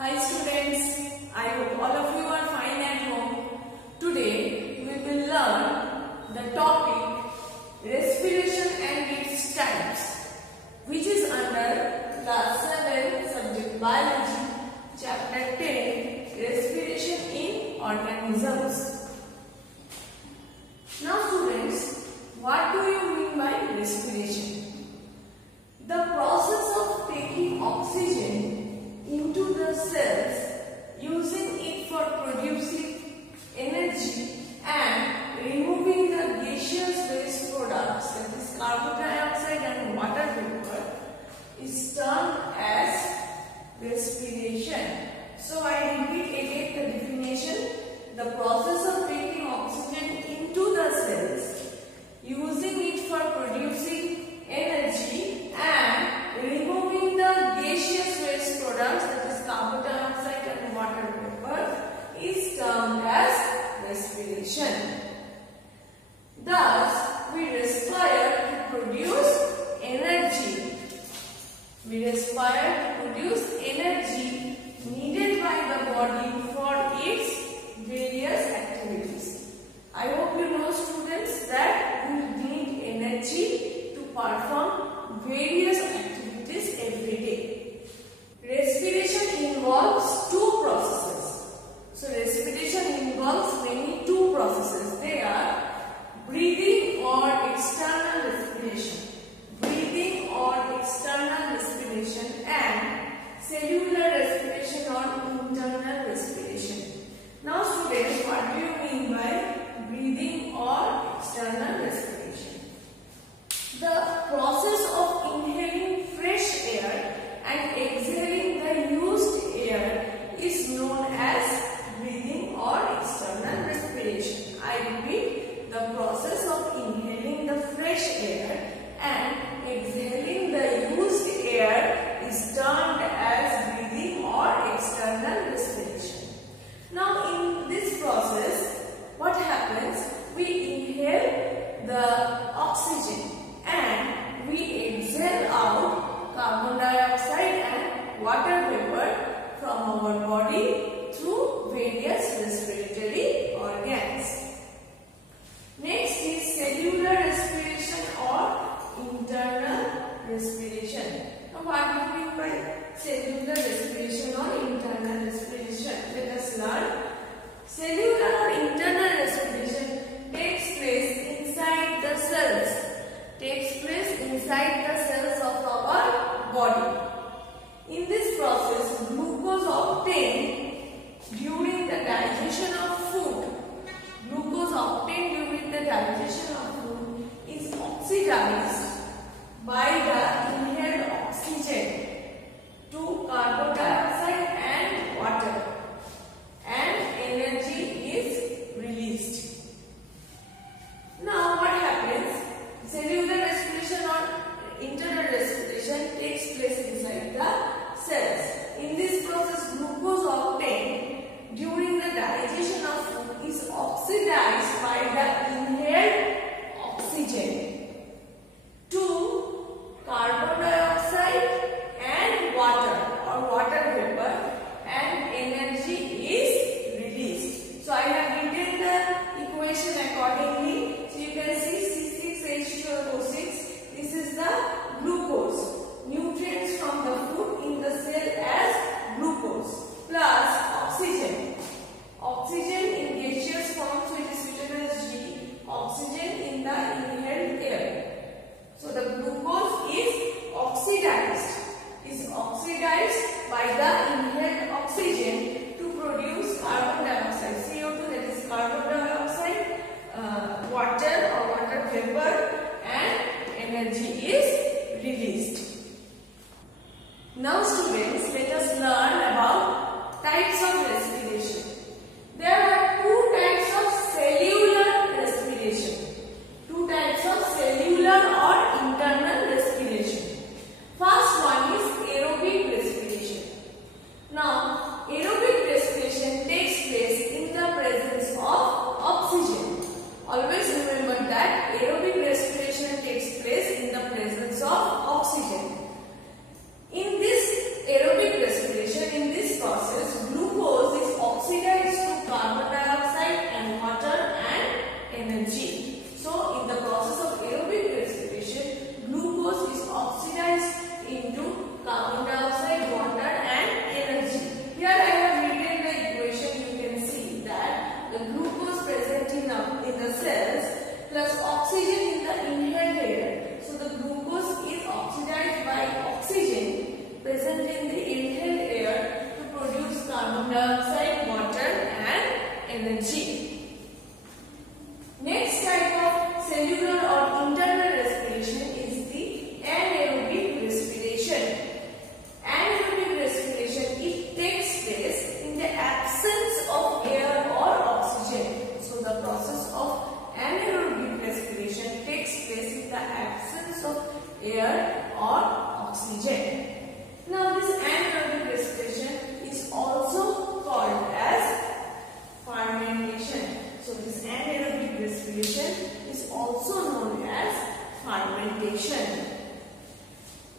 Hi students, I hope all of you are fine at home. Today we will learn the topic respiration and its types, which is under class 7 subject biology, chapter 10, respiration in organisms. Now students, what do you mean by respiration? The process of taking oxygen into the cells, using it for producing energy and removing the gaseous waste products, that is carbon dioxide and water vapor, is termed as respiration. So I repeat again the definition. The process of taking oxygen into the cells, using it for producing energy and removing the gaseous waste products, that is carbon dioxide and water vapor, is termed as respiration. Thus, we respire to produce energy. We respire to produce energy needed by the body for its various activities. I hope you know students that we need energy to perform various activities every day. Respiration involves two processes. So respiration involves two processes. They are breathing or external respiration. Breathing or external respiration and cellular respiration or internal respiration. Now students, what do you mean by breathing or external respiration? The process of inhaling fresh air and exhaling the used air is known as breathing or external respiration. I repeat, the process of inhaling the fresh air and exhaling the used air is termed as breathing or external respiration. Now in this process, what happens? We inhale the oxygen and we exhale out carbon dioxide and water vapor from our body through various respiratory organs. Next is cellular respiration or internal respiration. Now what do you mean by cellular respiration or internal respiration? Let us learn. Cellular or internal respiration takes place inside the cells. Of our body. In this process, glucose obtained during the digestion of food. Is oxidized by the inhaled oxygen to carbon dioxide and water, and energy is released. Now what happens? Cellular respiration or internal respiration takes place inside the cells. In this process, glucose obtained during the digestion of food is oxidized by the inhaled oxygen to carbon dioxide and water or water vapor, and energy is released. So I have written the equation accordingly. So you can see C6H12O6. This is the glucose, nutrients from the food in the cell as glucose, plus oxygen. Oxygen in gaseous form, so it is written as G. Oxygen in the inhaled air. So the glucose is oxidized by the inhaled oxygen to produce carbon dioxide, CO2, that is carbon dioxide, water or water vapor, and energy is released. Now students, let us learn about types of respiration. There are two types of cellular respiration. Two types of cellular or internal respiration. First one is aerobic respiration. Now, aerobic respiration takes place in the presence of oxygen. Always remember that aerobic respiration takes place in the presence of oxygen. In this aerobic respiration, in this process, in the absence of air or oxygen. Now this anaerobic respiration is also called as fermentation. So this anaerobic respiration is also known as fermentation.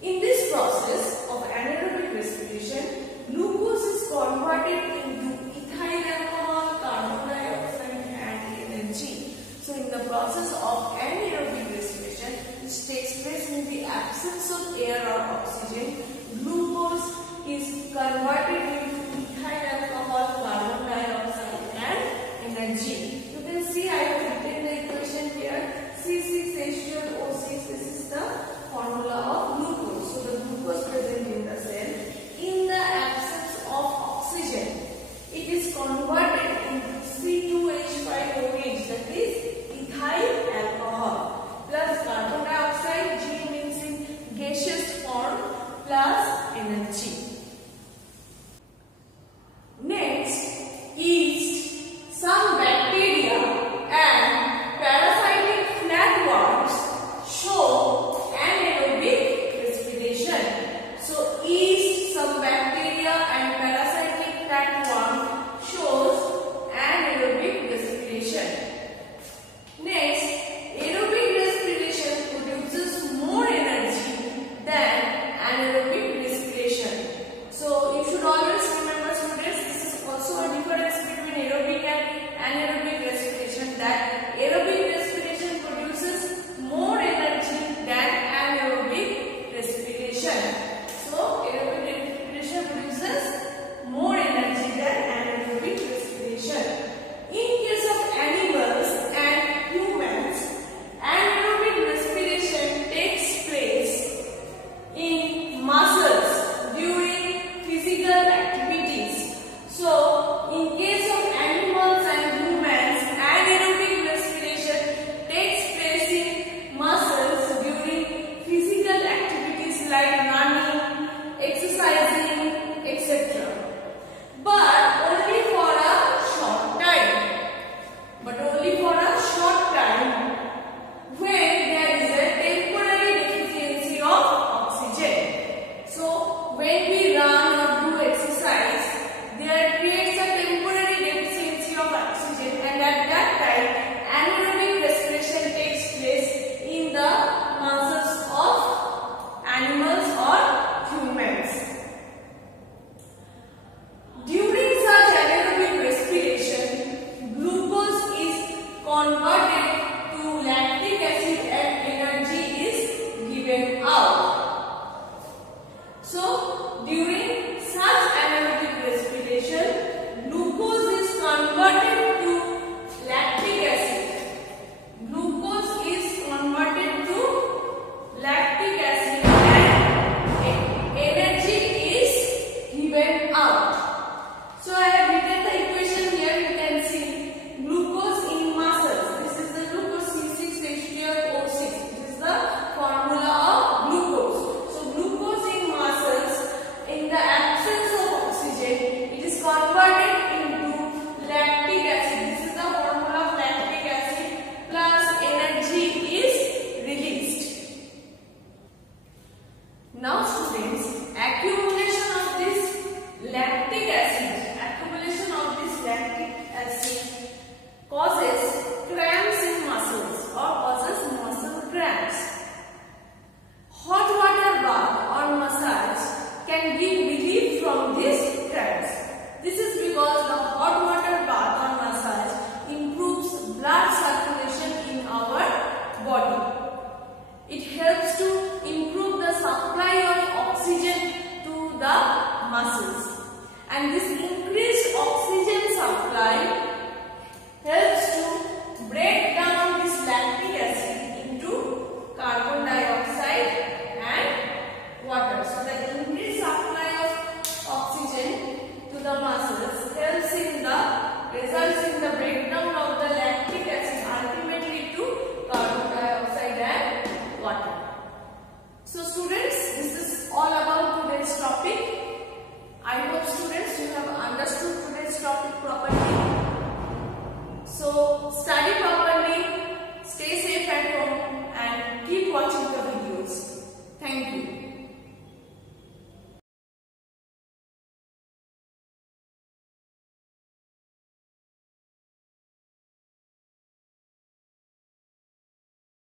In this process of anaerobic respiration, glucose is converted into ethyl alcohol, carbon dioxide and energy. So in the process of anaerobic respiration, which takes place in the absence of air or oxygen, glucose is converted into ethyl alcohol, carbon dioxide and energy. You can see I have written the equation here. C6H12O6, this is the formula of glucose. So the glucose present in the cell, in the absence of oxygen, it is converted into C2H5OH, that is ethyl alcohol, plus carbon dioxide, G means in gaseous form, plus energy. Next, yeast, some bacteria and parasitic flatworms show anaerobic respiration. So yeast, some bacteria and parasitic flatworm shows anaerobic respiration. Next, aerobic respiration produces more energy than anaerobic respiration. So you should always remember, students, this is also a difference between aerobic and anaerobic respiration, that aerobic respiration produces more energy than anaerobic respiration. So aerobic respiration produces more energy than anaerobic respiration. In case of animals and humans, anaerobic respiration takes place in muscles during physical activities. So in case of animals and humans, anaerobic respiration takes place in muscles during physical activities like running, exercising, etc. But only for a short time. But only for a short time, when there is a temporary deficiency of oxygen. So when we run or do exercise, there creates a temporary deficiency of oxygen, and at that time anaerobic respiration takes place in the muscles of animals or humans. During such anaerobic respiration, glucose is converted to lactic acid and energy is given out. So during such anaerobic respiration, glucose is converted to lactic acid. Glucose is converted to lactic acid and energy is given out. So I have written the equation here. You can see glucose in muscles. This is the glucose C6H12O6. This is the formula of glucose. So glucose in muscles, in the absence of oxygen, it is converted into lactic acid. This is the formula of lactic acid, plus energy is released. Now students, accumulation of this lactic acid causes cramps in muscles or causes muscle cramps. Hot water bath or massage can give relief from these cramps. This is because the hot water bath or massage improves blood circulation in our body. It helps to improve the supply of oxygen to the muscles, and this increased oxygen supply